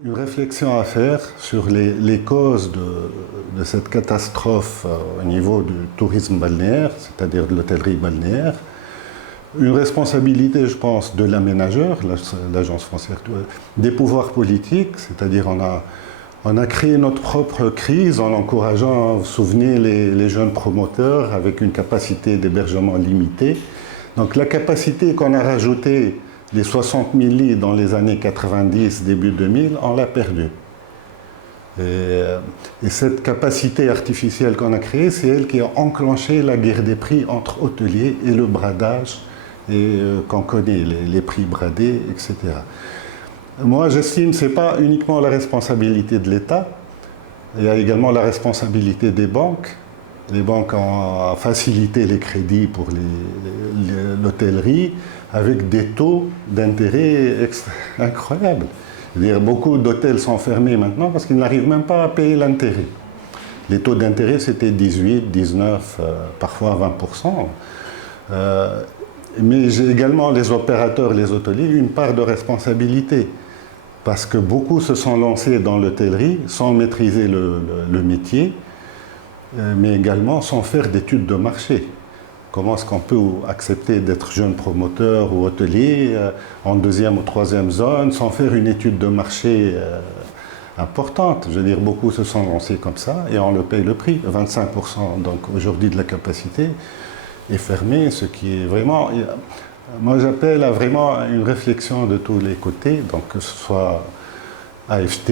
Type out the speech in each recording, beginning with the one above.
Une réflexion à faire sur les causes de cette catastrophe au niveau du tourisme balnéaire, c'est-à-dire de l'hôtellerie balnéaire. Une responsabilité, je pense, de l'aménageur, l'Agence foncière, des pouvoirs politiques, c'est-à-dire on a créé notre propre crise en encourageant, vous vous souvenez, les jeunes promoteurs avec une capacité d'hébergement limitée. Donc la capacité qu'on a rajoutée, les 60 000 lits dans les années 90, début 2000, on l'a perdue. Et cette capacité artificielle qu'on a créée, c'est elle qui a enclenché la guerre des prix entre hôteliers et le bradage qu'on connaît, les prix bradés, etc. Moi, j'estime que ce n'est pas uniquement la responsabilité de l'État, il y a également la responsabilité des banques. Les banques ont facilité les crédits pour l'hôtellerie avec des taux d'intérêt incroyables. C'est-à-dire, beaucoup d'hôtels sont fermés maintenant parce qu'ils n'arrivent même pas à payer l'intérêt. Les taux d'intérêt, c'était 18, 19, parfois 20%. Mais j'ai également les opérateurs, les hôteliers, une part de responsabilité. Parce que beaucoup se sont lancés dans l'hôtellerie sans maîtriser le métier, mais également sans faire d'études de marché. Comment est-ce qu'on peut accepter d'être jeune promoteur ou hôtelier en deuxième ou troisième zone sans faire une étude de marché importante? Je veux dire, beaucoup se sont lancés comme ça et on le paye le prix. 25% donc aujourd'hui de la capacité est fermée, ce qui est vraiment... Moi j'appelle à vraiment une réflexion de tous les côtés, donc que ce soit AFT,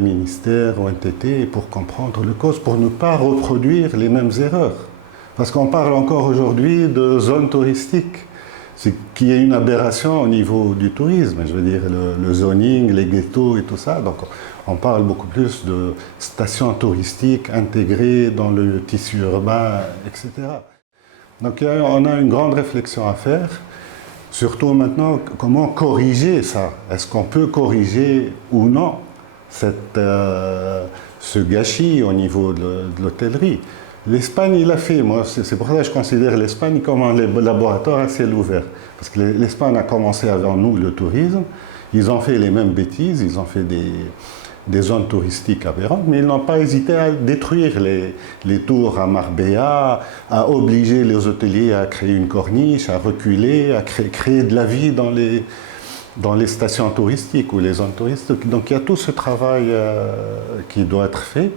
ministère ou NTT, pour comprendre les causes, pour ne pas reproduire les mêmes erreurs. Parce qu'on parle encore aujourd'hui de zones touristiques, ce qui est une aberration au niveau du tourisme. Je veux dire, le zoning, les ghettos et tout ça. Donc, on parle beaucoup plus de stations touristiques intégrées dans le tissu urbain, etc. Donc, on a une grande réflexion à faire. Surtout maintenant, comment corriger ça? Est-ce qu'on peut corriger ou non ce gâchis au niveau de l'hôtellerie? L'Espagne, il l'a fait. Moi, c'est pour ça que je considère l'Espagne comme un laboratoire à ciel ouvert. Parce que l'Espagne a commencé avant nous le tourisme. Ils ont fait les mêmes bêtises. Ils ont fait des zones touristiques aberrantes, mais ils n'ont pas hésité à détruire les tours à Marbella, à obliger les hôteliers à créer une corniche, à reculer, à créer de la vie dans les stations touristiques ou les zones touristiques. Donc il y a tout ce travail qui doit être fait.